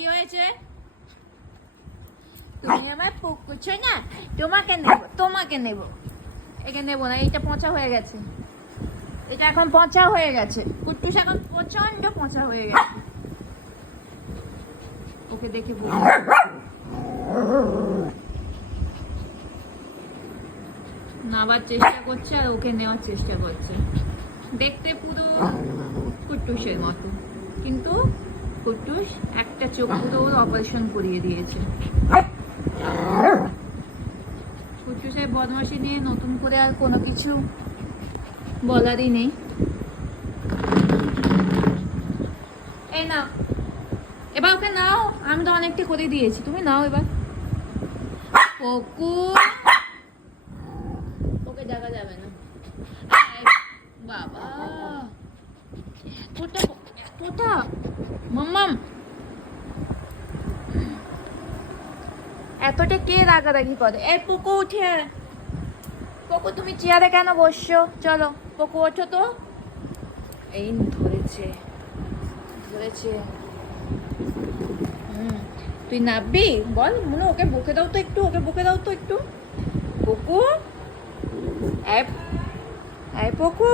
কি হয়েছে? তুমি আমার পুকুছো না, তোমাকে নেব, তোমাকে নেব। একে নেবো না, এইটা পচা হয়ে গেছে, এটা এখন পচা হয়ে গেছে। কুট্টুস এখন প্রচন্ড পচা হয়ে গেছে, ওকে দেখে বলি। নাবার চেষ্টা করছে আর ওকে নেওয়ার চেষ্টা করছে। দেখতে পুরো কুট্টুসের মতো, কিন্তু কুট্টুস একটা চোখ পুরো ওর অপারেশন করিয়ে দিয়েছে। কুট্টুসের বদমাশি নিয়ে নতুন করে আর কোনো কিছু বলারই নেই। এই নাও, এবার ওকে নাও, আমি তো অনেকটা করে দিয়েছি, তুমি নাও এবার। পকু, ওকে দেখা যাবে না। বাবা, এতটা এতটা মাম্মাম, এতটা কে রাগারাগি করে? এই পুকু উঠে, পকু তুমি চেয়ারে কেন বসছো? চলো পকু ওঠো তো। এই ধরেছে ধরেছে। তুই নাববি? বল মনে, ওকে বকে দাও তো একটু, ওকে বকে দাও তো একটু। পকু, এই পকু।